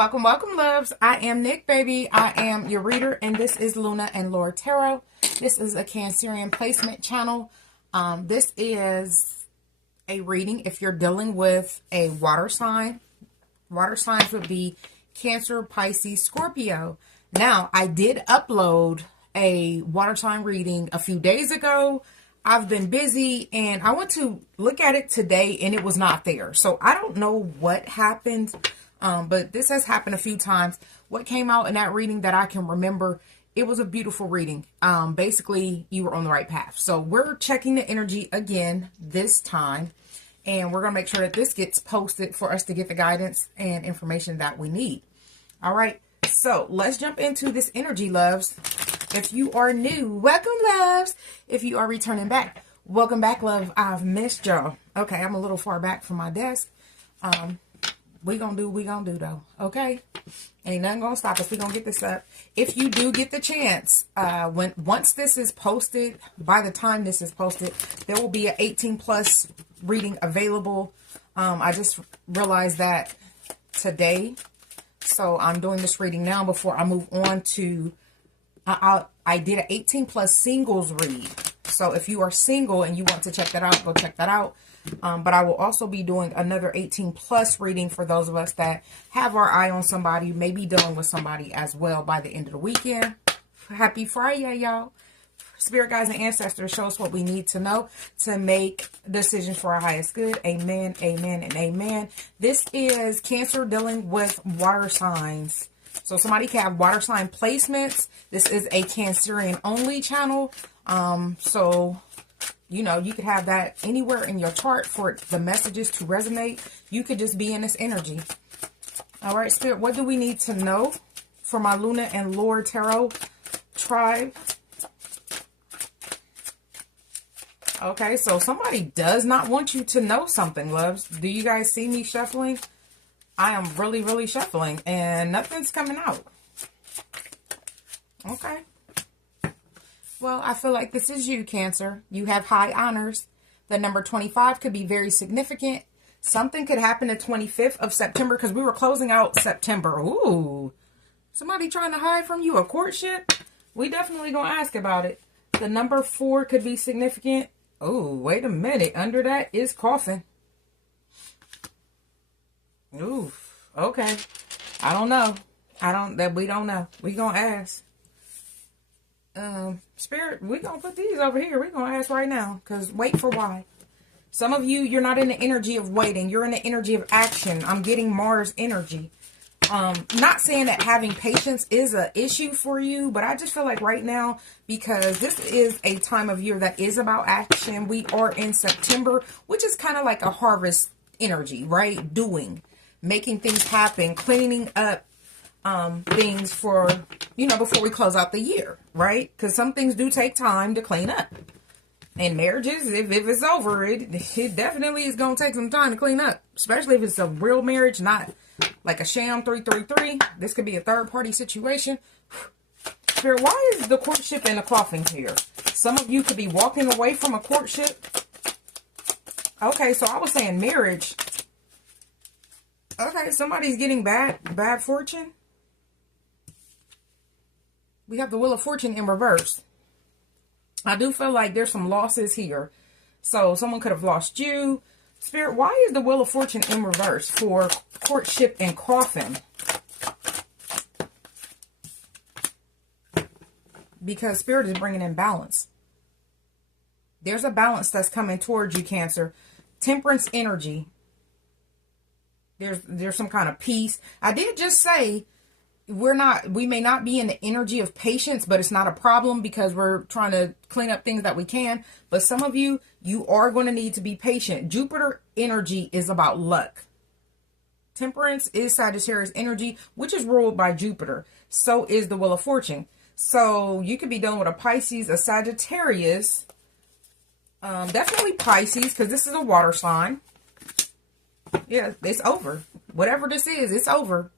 Welcome, welcome, loves. I am Nick, baby. I am your reader, and this is Luna and Lord Tarot. This is a Cancerian placement channel. This is a reading if you're dealing with a water sign. Water signs would be Cancer, Pisces, Scorpio. Now, I did upload a water sign reading a few days ago. I've been busy, and I went to look at it today, and it was not there. So, I don't know what happened. But this has happened a few times. What came out in that reading that I can remember, it was a beautiful reading. Basically, you were on the right path. So we're checking the energy again this time. And we're going to make sure that this gets posted for us to get the guidance and information that we need. All right. So let's jump into this energy, loves. If you are new, welcome, loves. If you are returning back, welcome back, love. I've missed y'all. Okay, I'm a little far back from my desk. We gonna do what we gonna do, though. Okay? Ain't nothing gonna stop us. We gonna get this up. If you do get the chance, once this is posted, by the time this is posted, there will be an 18+ reading available. I just realized that today. So I'm doing this reading now before I move on to, I did an 18+ singles read. So if you are single and you want to check that out, go check that out. But I will also be doing another 18+ reading for those of us that have our eye on somebody, maybe dealing with somebody as well by the end of the weekend. Happy Friday, y'all. Spirit guides and ancestors, show us what we need to know to make decisions for our highest good. Amen, amen, and amen. This is Cancer dealing with water signs. So somebody can have water sign placements. This is a Cancerian only channel. So you know, you could have that anywhere in your chart for the messages to resonate. You could just be in this energy. All right, Spirit, what do we need to know for my Luna and Lord Tarot tribe? Okay, so somebody does not want you to know something, loves. Do you guys see me shuffling? I am really, really shuffling, and nothing's coming out. Okay. Well, I feel like this is you, Cancer. You have high honors. The number 25 could be very significant. Something could happen the 25th of September because we were closing out September. Ooh. Somebody trying to hide from you a courtship? We definitely going to ask about it. The number 4 could be significant. Oh, wait a minute. Under that is coffin. Ooh. Okay. I don't know. We don't know. We going to ask. Spirit, we're going to put these over here. We're going to ask right now. Because wait for why. Some of you, you're not in the energy of waiting. You're in the energy of action. I'm getting Mars energy. Not saying that having patience is an issue for you. But I just feel like right now, because this is a time of year that is about action. We are in September, which is kind of like a harvest energy, right? Doing. Making things happen. Cleaning up things for, you know, before we close out the year, right? Because some things do take time to clean up. And marriages, if it's over, it definitely is going to take some time to clean up. Especially if it's a real marriage, not like a sham 333. This could be a third-party situation. Spirit, why is the courtship and the coffin here? Some of you could be walking away from a courtship. Okay, so I was saying marriage. Okay, somebody's getting bad fortune. We have the Wheel of Fortune in reverse. I do feel like there's some losses here. So someone could have lost you. Spirit, why is the Wheel of Fortune in reverse for courtship and coffin? Because Spirit is bringing in balance. There's a balance that's coming towards you, Cancer. Temperance energy. There's some kind of peace. I did just say we may not be in the energy of patience, but it's not a problem because we're trying to clean up things that we can. But some of you are going to need to be patient. Jupiter energy is about luck. Temperance is Sagittarius energy, which is ruled by Jupiter. So is the Wheel of Fortune. So you could be dealing with a Pisces, a Sagittarius, definitely Pisces, because this is a water sign. Yeah, it's over. Whatever this is, it's over.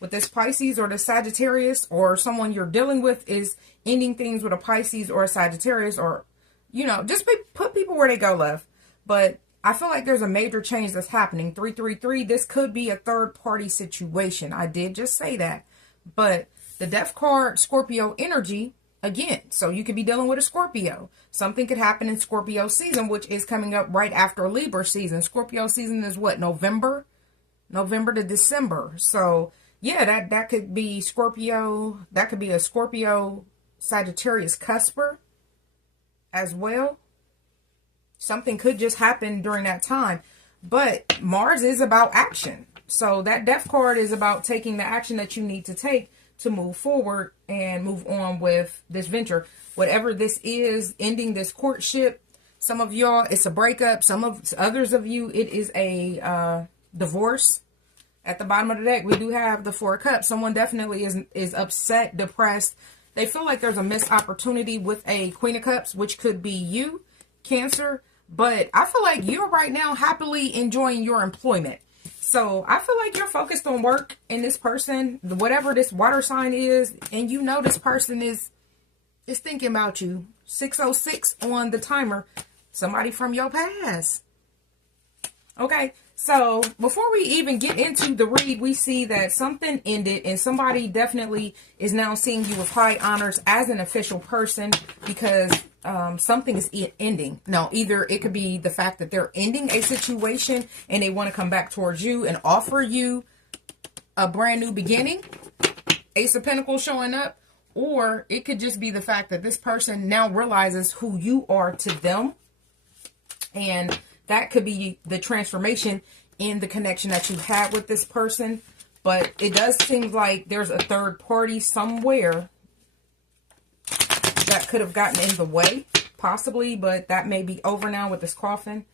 With this Pisces or the Sagittarius or someone you're dealing with is ending things with a Pisces or a Sagittarius, or, you know, just put people where they go, love. But I feel like there's a major change that's happening. 333, this could be a third party situation. I did just say that. But the Death card, Scorpio energy, again, so you could be dealing with a Scorpio. Something could happen in Scorpio season, which is coming up right after Libra season. Scorpio season is what, November? November to December. So yeah, that could be Scorpio. That could be a Scorpio Sagittarius cusper as well. Something could just happen during that time. But Mars is about action. So that Death card is about taking the action that you need to take to move forward and move on with this venture. Whatever this is, ending this courtship. Some of y'all, it's a breakup. Others of you, it is a divorce. At the bottom of the deck, we do have the Four of Cups. Someone definitely is upset, depressed. They feel like there's a missed opportunity with a Queen of Cups, which could be you, Cancer. But I feel like you're right now happily enjoying your employment. So I feel like you're focused on work, and this person, whatever this water sign is, and you know this person is thinking about you. 606 on the timer. Somebody from your past. Okay, so before we even get into the read, we see that something ended, and somebody definitely is now seeing you with high honors as an official person, because something is ending. Now, either it could be the fact that they're ending a situation and they want to come back towards you and offer you a brand new beginning. Ace of Pentacles showing up. Or it could just be the fact that this person now realizes who you are to them. And that could be the transformation in the connection that you had with this person. But it does seem like there's a third party somewhere that could have gotten in the way, possibly, but that may be over now with this coffin.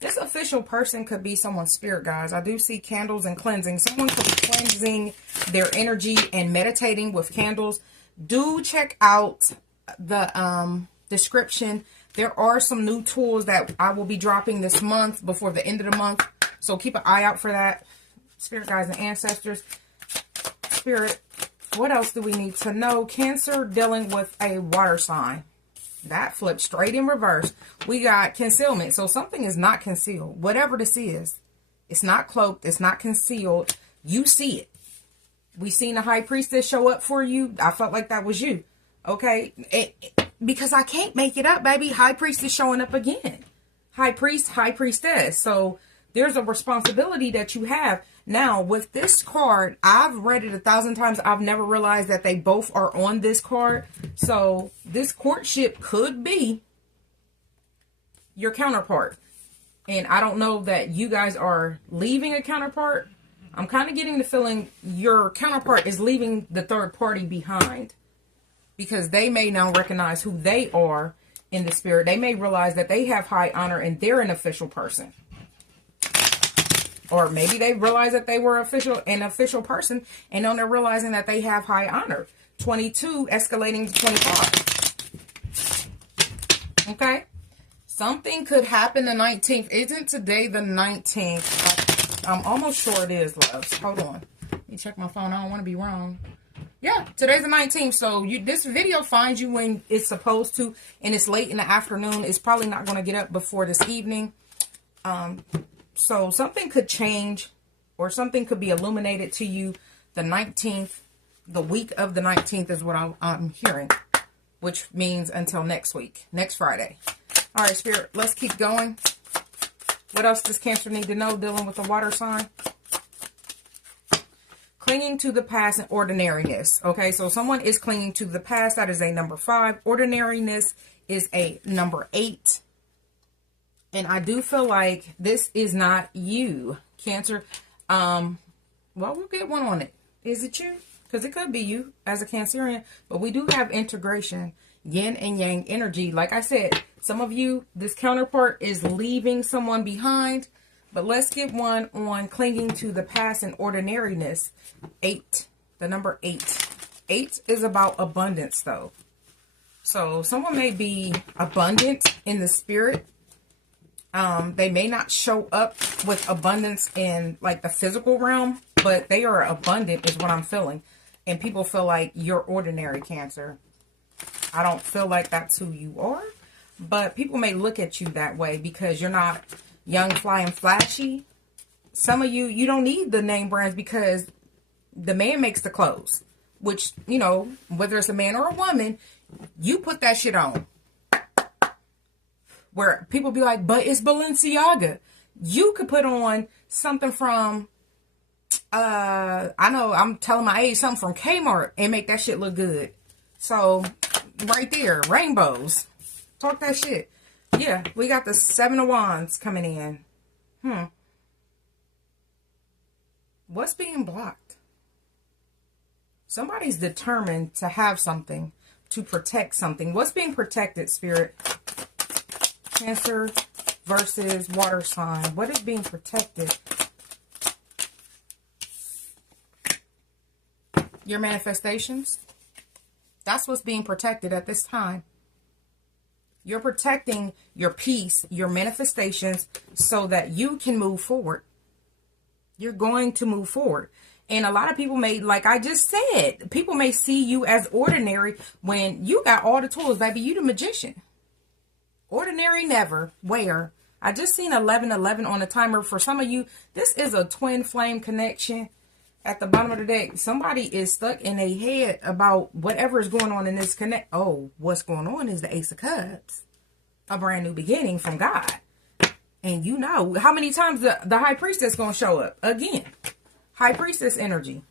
This official person could be someone's spirit, guys. I do see candles and cleansing. Someone could be cleansing their energy and meditating with candles. Do check out the description. There are some new tools that I will be dropping this month before the end of the month. So keep an eye out for that. Spirit guides and ancestors. Spirit, what else do we need to know? Cancer dealing with a water sign. That flipped straight in reverse. We got concealment. So something is not concealed. Whatever this is, it's not cloaked. It's not concealed. You see it. We seen the high priestess show up for you. I felt like that was you. Okay. Because I can't make it up, baby. High priestess showing up again. High priest, high priestess. So there's a responsibility that you have. Now, with this card, I've read it 1,000 times. I've never realized that they both are on this card. So this courtship could be your counterpart. And I don't know that you guys are leaving a counterpart. I'm kind of getting the feeling your counterpart is leaving the third party behind. Because they may now recognize who they are in the spirit. They may realize that they have high honor and they're an official person. Or maybe they realize that they were an official person, and now they're realizing that they have high honor. 22 escalating to 25. Okay? Something could happen the 19th. Isn't today the 19th? I'm almost sure it is, loves. Hold on. Let me check my phone. I don't want to be wrong. Yeah, today's the 19th. So this video finds you when it's supposed to, and it's late in the afternoon. It's probably not going to get up before this evening. So something could change, or something could be illuminated to you the 19th. The week of the 19th is what I'm hearing, which means until next week, next Friday. All right, Spirit, let's keep going. What else does Cancer need to know dealing with the water sign? Clinging to the past and ordinariness. Okay, so someone is clinging to the past. That is a number 5. Ordinariness is a number 8. And I do feel like this is not you, Cancer. Well, we'll get one on it. Is it you? Because it could be you as a Cancerian. But we do have integration, yin and yang energy. Like I said, some of you, this counterpart is leaving someone behind. But let's get one on clinging to the past and ordinariness. 8. The number 8. 8 is about abundance, though. So someone may be abundant in the spirit. They may not show up with abundance in like the physical realm, but they are abundant is what I'm feeling. And people feel like you're ordinary, Cancer. I don't feel like that's who you are. But people may look at you that way because you're not young, fly, and flashy. Some of you, you don't need the name brands because the man makes the clothes. Which, you know, whether it's a man or a woman, you put that shit on. Where people be like, but it's Balenciaga. You could put on something from, I know I'm telling my age, something from Kmart and make that shit look good. So, right there, rainbows. Talk that shit. Yeah, we got the 7 of Wands coming in. What's being blocked? Somebody's determined to have something, to protect something. What's being protected, Spirit? Cancer versus water sign. What is being protected? Your manifestations. That's what's being protected at this time. You're protecting your peace, your manifestations, so that you can move forward. You're going to move forward. And a lot of people may, like I just said, people may see you as ordinary when you got all the tools, baby. You the magician. Ordinary never. Where? I just seen 1111 on the timer. For some of you, this is a twin flame connection. At the bottom of the deck, somebody is stuck in a head about whatever is going on in this connect. Oh, what's going on is the Ace of Cups. A brand new beginning from God. And you know, how many times the High Priestess going to show up? Again. High Priestess energy.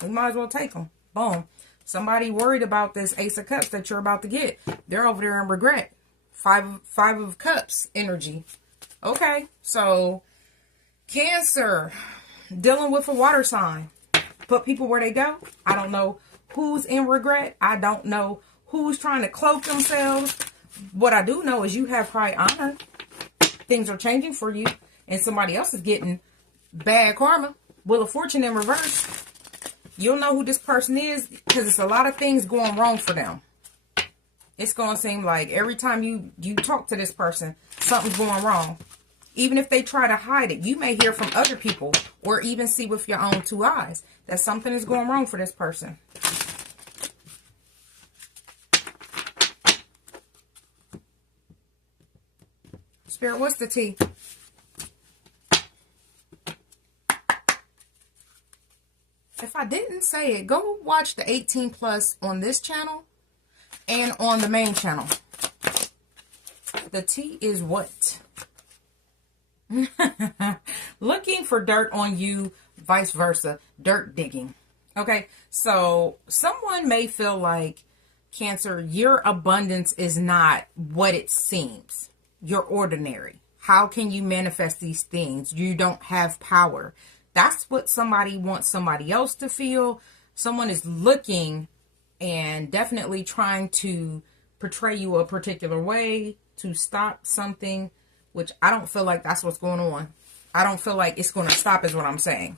We might as well take them. Boom. Somebody worried about this Ace of Cups that you're about to get. They're over there in regret. Five of Cups energy. Okay. So, Cancer. Dealing with a water sign. Put people where they go. I don't know who's in regret. I don't know who's trying to cloak themselves. What I do know is you have high honor. Things are changing for you. And somebody else is getting bad karma. Wheel of Fortune in reverse. You'll know who this person is because it's a lot of things going wrong for them. It's going to seem like every time you talk to this person, something's going wrong. Even if they try to hide it, you may hear from other people or even see with your own 2 eyes that something is going wrong for this person. Spirit, what's the tea? If I didn't say it, go watch the 18 plus on this channel and on the main channel. The tea is what? Looking for dirt on you, vice versa. Dirt digging. Okay, so someone may feel like, Cancer, your abundance is not what it seems. You're ordinary. How can you manifest these things? You don't have power. That's what somebody wants somebody else to feel. Someone is looking and definitely trying to portray you a particular way to stop something, which I don't feel like that's what's going on. I don't feel like it's going to stop is what I'm saying.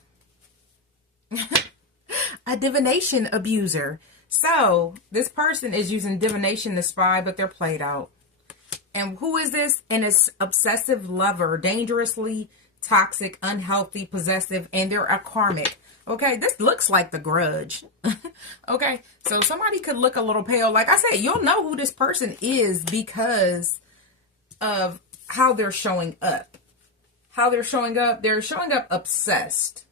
A divination abuser. So, this person is using divination to spy, but they're played out. And who is this? An obsessive lover, dangerously toxic, unhealthy, possessive, and they're a karmic. Okay, this looks like The Grudge. Okay, so somebody could look a little pale. Like I said, you'll know who this person is because of how they're showing up. How they're showing up obsessed.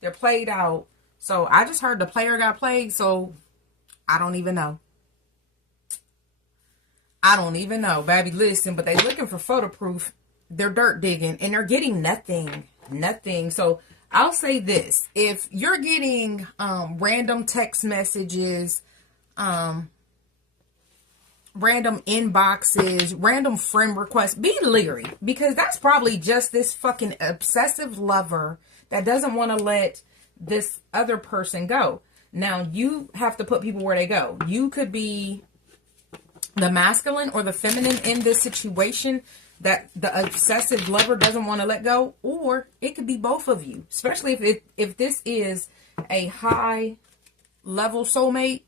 They're played out. So I just heard the player got played, so I don't even know. I don't even know, baby. Listen, but they looking for photo proof. They're dirt digging and they're getting nothing. Nothing. So I'll say this. If you're getting random text messages, random inboxes, random friend requests, be leery. Because that's probably just this fucking obsessive lover that doesn't want to let this other person go. Now, you have to put people where they go. You could be the masculine or the feminine in this situation that the obsessive lover doesn't want to let go, or it could be both of you, especially if this is a high level soulmate,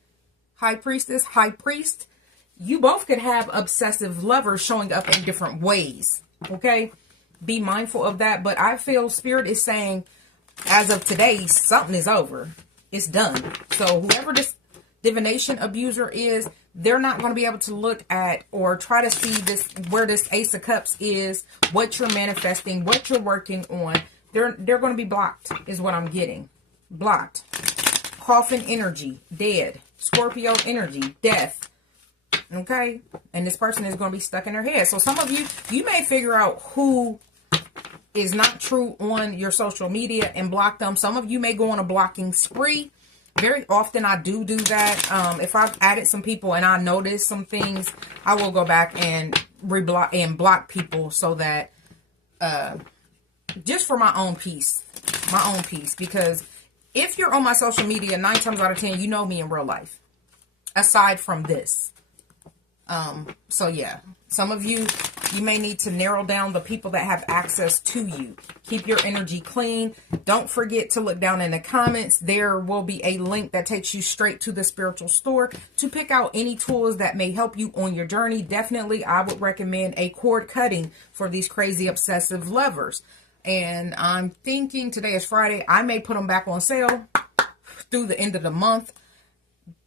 high priestess, high priest. You both could have obsessive lovers showing up in different ways. Okay, be mindful of that. But I feel Spirit is saying, as of today, something is over. It's done. So whoever divination abuser is, they're not going to be able to look at or try to see this, where this Ace of Cups is, what you're manifesting, what you're working on. They're going to be blocked, is what I'm getting. Blocked. Coffin energy, dead. Scorpio energy, death. Okay? And this person is going to be stuck in their head. So some of you, you may figure out who is not true on your social media and block them. Some of you may go on a blocking spree. Very often I do that. If I've added some people and I notice some things, I will go back and reblock and block people so that just for my own peace. Because if you're on my social media, 9 times out of 10, you know me in real life. Aside from this. So yeah, some of you, you may need to narrow down the people that have access to you. Keep your energy clean. Don't forget to look down in the comments. There will be a link that takes you straight to the spiritual store to pick out any tools that may help you on your journey. Definitely, I would recommend a cord cutting for these crazy obsessive lovers. And I'm thinking today is Friday. I may put them back on sale through the end of the month.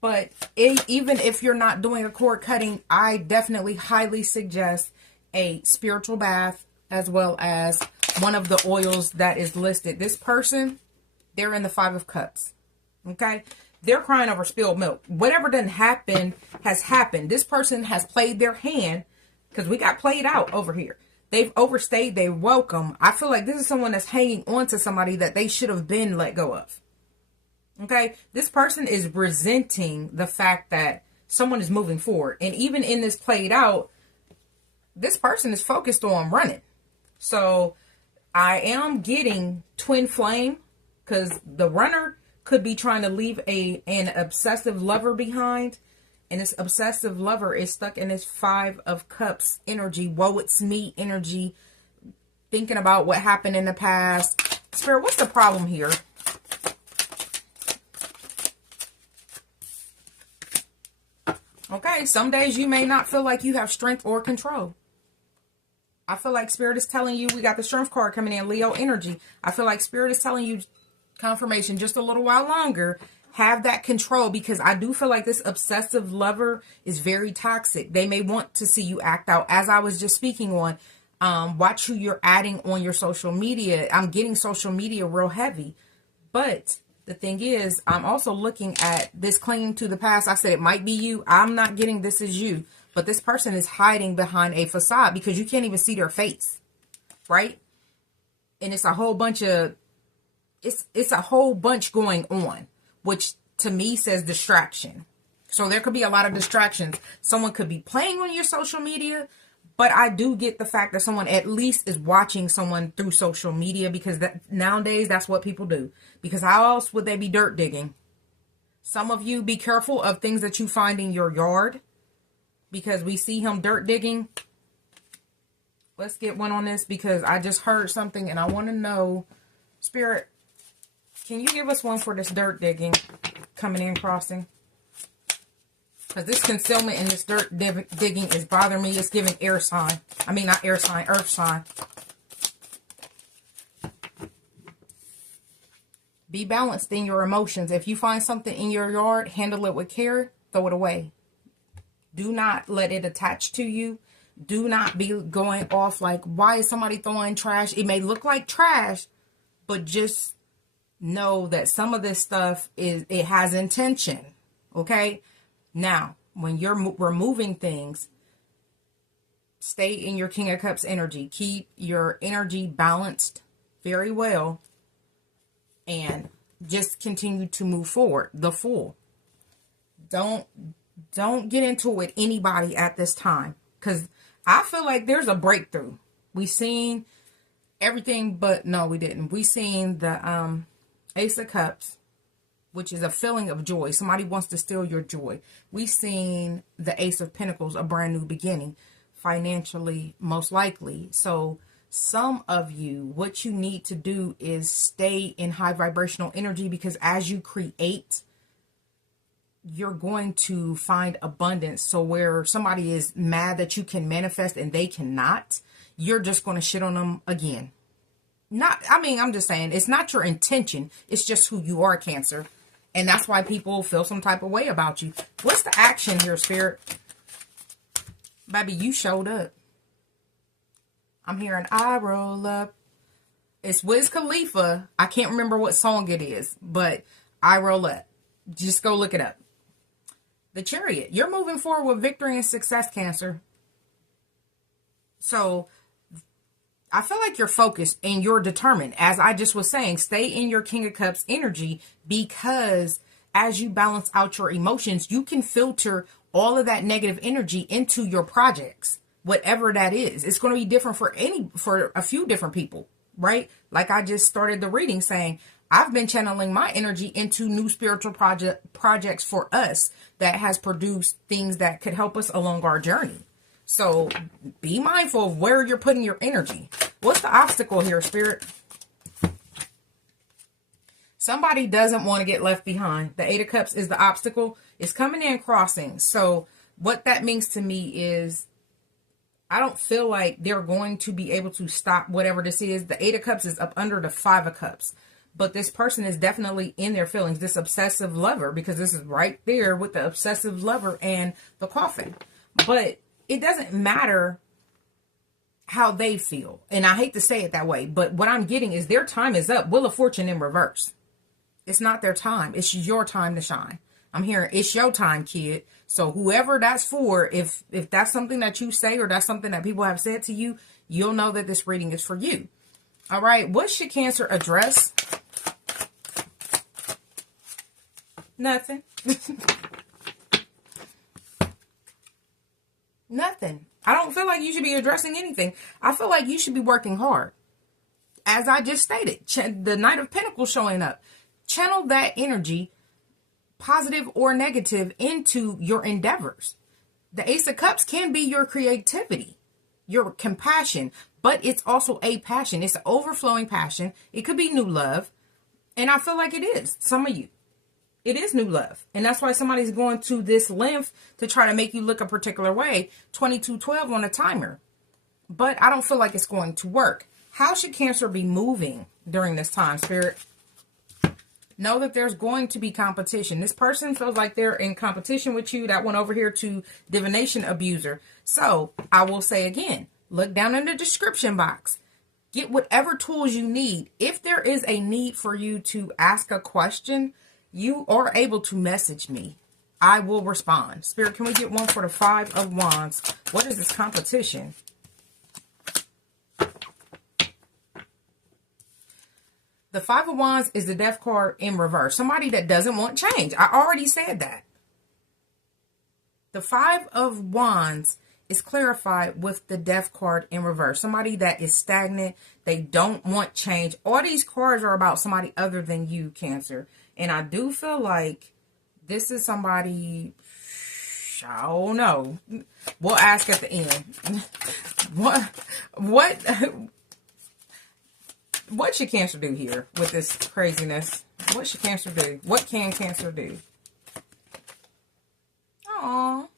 But even if you're not doing a cord cutting, I definitely highly suggest a spiritual bath as well as one of the oils that is listed. This person, they're in the 5 of Cups. Okay? They're crying over spilled milk. Whatever didn't happen has happened. This person has played their hand because we got played out over here. They've overstayed their welcome. I feel like this is someone that's hanging on to somebody that they should have been let go of. Okay, this person is resenting the fact that someone is moving forward. And even in this played out, this person is focused on running. So I am getting twin flame because the runner could be trying to leave an obsessive lover behind. And this obsessive lover is stuck in this 5 of Cups energy. Woe, it's me energy. Thinking about what happened in the past. Spirit, what's the problem here? Okay, some days you may not feel like you have strength or control. I feel like Spirit is telling you, we got the Strength card coming in, Leo energy. I feel like Spirit is telling you, confirmation, just a little while longer, have that control, because I do feel like this obsessive lover is very toxic. They may want to see you act out, as I was just speaking on. Watch who you're adding on your social media. I'm getting social media real heavy, but the thing is, I'm also looking at this clinging to the past. I said it might be you. I'm not getting this as you. But this person is hiding behind a facade because you can't even see their face. Right? And it's a whole bunch of... It's a whole bunch going on. Which to me says distraction. So there could be a lot of distractions. Someone could be playing on your social media. But I do get the fact that someone at least is watching someone through social media, because nowadays that's what people do. Because how else would they be dirt digging? Some of you, be careful of things that you find in your yard, because we see him dirt digging. Let's get one on this, because I just heard something and I want to know. Spirit, can you give us one for this dirt digging coming in crossing? Because this concealment and this dirt digging is bothering me. It's giving air sign. I mean, not air sign, earth sign. Be balanced in your emotions. If you find something in your yard, handle it with care. Throw it away. Do not let it attach to you. Do not be going off like, why is somebody throwing trash? It may look like trash, but just know that some of this stuff it has intention. Okay? Now, when you're removing things, stay in your King of Cups energy. Keep your energy balanced very well. And just continue to move forward. The Fool. Don't get into it with anybody at this time. Because I feel like there's a breakthrough. We seen everything, but no, we didn't. We seen the Ace of Cups, which is a feeling of joy. Somebody wants to steal your joy. We've seen the Ace of Pentacles, a brand new beginning, financially, most likely. So some of you, what you need to do is stay in high vibrational energy, because as you create, you're going to find abundance. So where somebody is mad that you can manifest and they cannot, you're just going to shit on them again. I'm just saying, it's not your intention. It's just who you are, Cancer. And that's why people feel some type of way about you. What's the action here, Spirit? Baby, you showed up. I'm hearing I roll up. It's Wiz Khalifa. I can't remember what song it is, but I roll up. Just go look it up. The Chariot. You're moving forward with victory and success, Cancer. So I feel like you're focused and you're determined. As I just was saying, stay in your King of Cups energy, because as you balance out your emotions, you can filter all of that negative energy into your projects, whatever that is. It's going to be different for a few different people, right? Like I just started the reading saying, I've been channeling my energy into new spiritual projects for us that has produced things that could help us along our journey. So be mindful of where you're putting your energy. What's the obstacle here, Spirit? Somebody doesn't want to get left behind. The Eight of Cups is the obstacle. It's coming in crossing. So what that means to me is I don't feel like they're going to be able to stop whatever this is. The Eight of Cups is up under the Five of Cups. But this person is definitely in their feelings. This obsessive lover, because this is right there with the obsessive lover and the coffin. But it doesn't matter how they feel. And I hate to say it that way, but what I'm getting is their time is up. Wheel of Fortune in reverse. It's not their time. It's your time to shine. I'm hearing it's your time, kid. So whoever that's for, if that's something that you say or that's something that people have said to you, you'll know that this reading is for you. All right. What should Cancer address? Nothing. Nothing. I don't feel like you should be addressing anything. I feel like you should be working hard. As I just stated, the Knight of Pentacles showing up. Channel that energy, positive or negative, into your endeavors. The Ace of Cups can be your creativity, your compassion, but it's also a passion. It's an overflowing passion. It could be new love. And I feel like it is. Some of you. It is new love. And that's why somebody's going to this length to try to make you look a particular way. 2212 on a timer. But I don't feel like it's going to work. How should Cancer be moving during this time, Spirit? Know that there's going to be competition. This person feels like they're in competition with you. That went over here to divination abuser. So I will say again, look down in the description box. Get whatever tools you need. If there is a need for you to ask a question, you are able to message me. I will respond. Spirit, can we get one for the Five of Wands? What is this competition? The Five of Wands is the Death card in reverse. Somebody that doesn't want change. I already said that. The Five of Wands is clarified with the Death card in reverse. Somebody that is stagnant. They don't want change. All these cards are about somebody other than you, Cancer. And I do feel like this is somebody, I don't know. We'll ask at the end. What should Cancer do here with this craziness? What should Cancer do? What can Cancer do? Aww.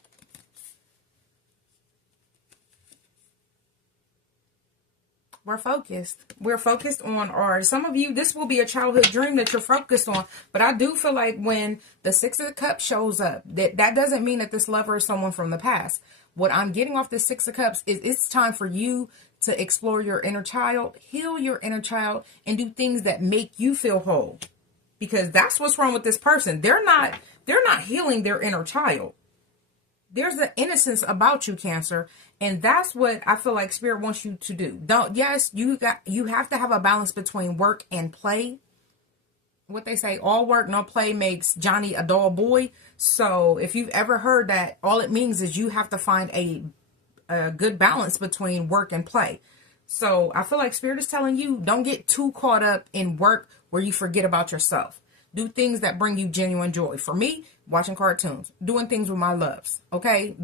We're focused. We're focused on some of you, this will be a childhood dream that you're focused on. But I do feel like when the Six of Cups shows up, that doesn't mean that this lover is someone from the past. What I'm getting off the Six of Cups is it's time for you to explore your inner child, heal your inner child, and do things that make you feel whole. Because that's what's wrong with this person. They're not healing their inner child. There's an innocence about you, Cancer. And that's what I feel like Spirit wants you to do. You have to have a balance between work and play. What they say, all work, no play makes Johnny a dull boy. So if you've ever heard that, all it means is you have to find a good balance between work and play. So I feel like Spirit is telling you, don't get too caught up in work where you forget about yourself. Do things that bring you genuine joy. For me, watching cartoons, doing things with my loves, okay?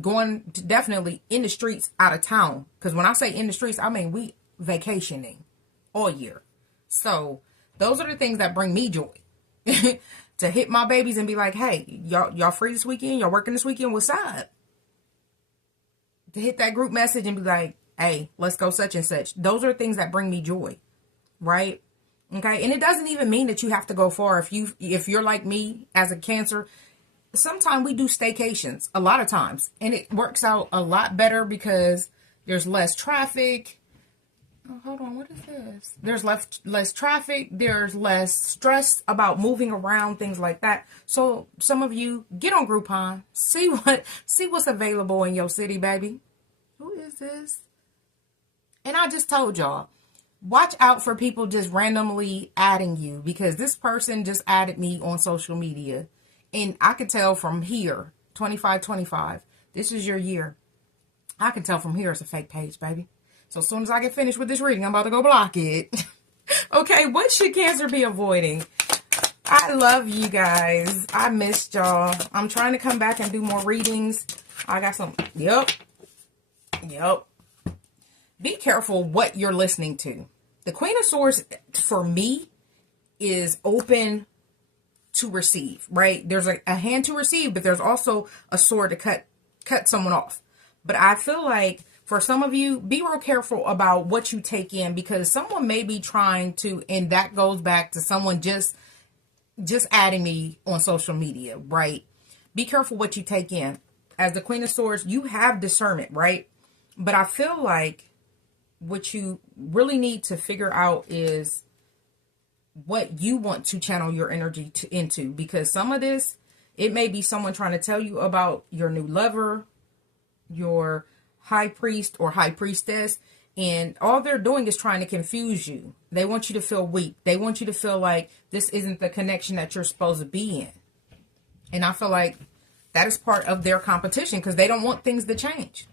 Definitely in the streets, out of town. Because when I say in the streets, I mean we vacationing all year. So those are the things that bring me joy. To hit my babies and be like, hey, y'all free this weekend? Y'all working this weekend? What's up? To hit that group message and be like, hey, let's go such and such. Those are things that bring me joy, right? Okay. And it doesn't even mean that you have to go far. If you're like me as a Cancer, sometimes we do staycations a lot of times, and it works out a lot better because there's less traffic. Oh, hold on, what is this? There's less traffic. There's less stress about moving around, things like that. So some of you get on Groupon, see what's available in your city, baby. Who is this? And I just told y'all, watch out for people just randomly adding you, because this person just added me on social media, and I could tell from here, 2525, this is your year. I can tell from here it's a fake page, baby. So as soon as I get finished with this reading, I'm about to go block it. Okay, what should Cancer be avoiding? I love you guys. I missed y'all. I'm trying to come back and do more readings. I got some. Yep. Be careful what you're listening to. The Queen of Swords, for me, is open to receive, right? There's a hand to receive, but there's also a sword to cut someone off. But I feel like for some of you, be real careful about what you take in, because someone may be trying to, and that goes back to someone just adding me on social media, right? Be careful what you take in. As the Queen of Swords, you have discernment, right? But I feel like what you really need to figure out is what you want to channel your energy into, because some of this, it may be someone trying to tell you about your new lover, your high priest or high priestess, and all they're doing is trying to confuse you. They want you to feel weak. They want you to feel like this isn't the connection that you're supposed to be in. And I feel like that is part of their competition, because they don't want things to change.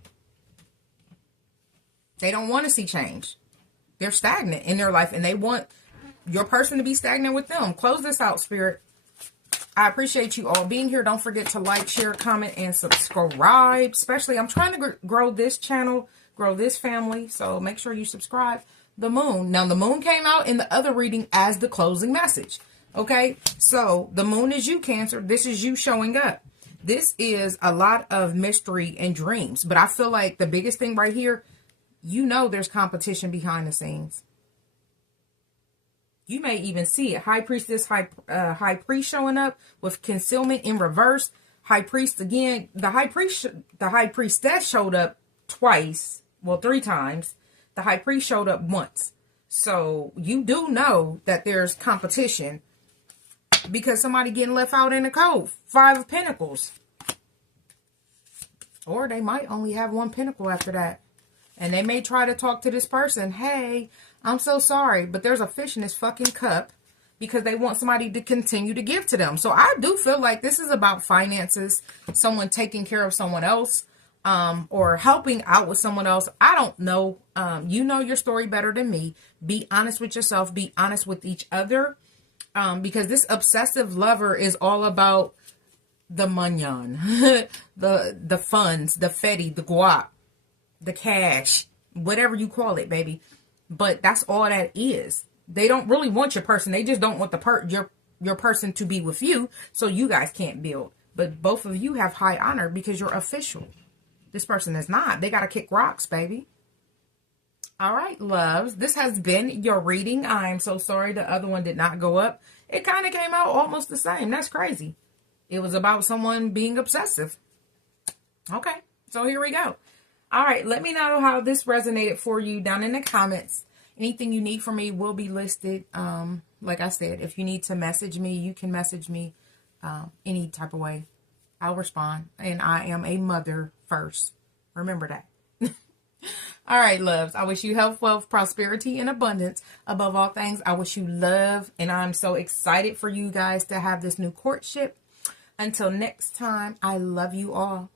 They don't want to see change. They're stagnant in their life, and they want your person to be stagnant with them. Close this out, Spirit. I appreciate you all being here. Don't forget to like, share, comment, and subscribe. Especially, I'm trying to grow this channel, grow this family. So make sure you subscribe. The moon. Now, the moon came out in the other reading as the closing message. Okay? So, the moon is you, Cancer. This is you showing up. This is a lot of mystery and dreams. But I feel like the biggest thing right here, you know there's competition behind the scenes. You may even see it. High priestess, high priest showing up with concealment in reverse. High priest again. The high priestess showed up twice. Well, 3 times. The high priest showed up once. So you do know that there's competition, because somebody getting left out in the cold. 5 of Pentacles. Or they might only have 1 pentacle after that. And they may try to talk to this person. Hey, I'm so sorry, but there's a fish in this fucking cup, because they want somebody to continue to give to them. So I do feel like this is about finances, someone taking care of someone else, or helping out with someone else. I don't know. You know your story better than me. Be honest with yourself. Be honest with each other, because this obsessive lover is all about the monyan, the funds, the fetty, the guap, the cash, whatever you call it, baby. But that's all that is. They don't really want your person. They just don't want your person to be with you, so you guys can't build. But both of you have high honor because you're official. This person is not. They got to kick rocks, baby. All right, loves. This has been your reading. I am so sorry the other one did not go up. It kind of came out almost the same. That's crazy. It was about someone being obsessive. Okay, so here we go. All right, let me know how this resonated for you down in the comments. Anything you need from me will be listed. Like I said, if you need to message me, you can message me any type of way. I'll respond. And I am a mother first. Remember that. All right, loves. I wish you health, wealth, prosperity, and abundance. Above all things, I wish you love. And I'm so excited for you guys to have this new courtship. Until next time, I love you all.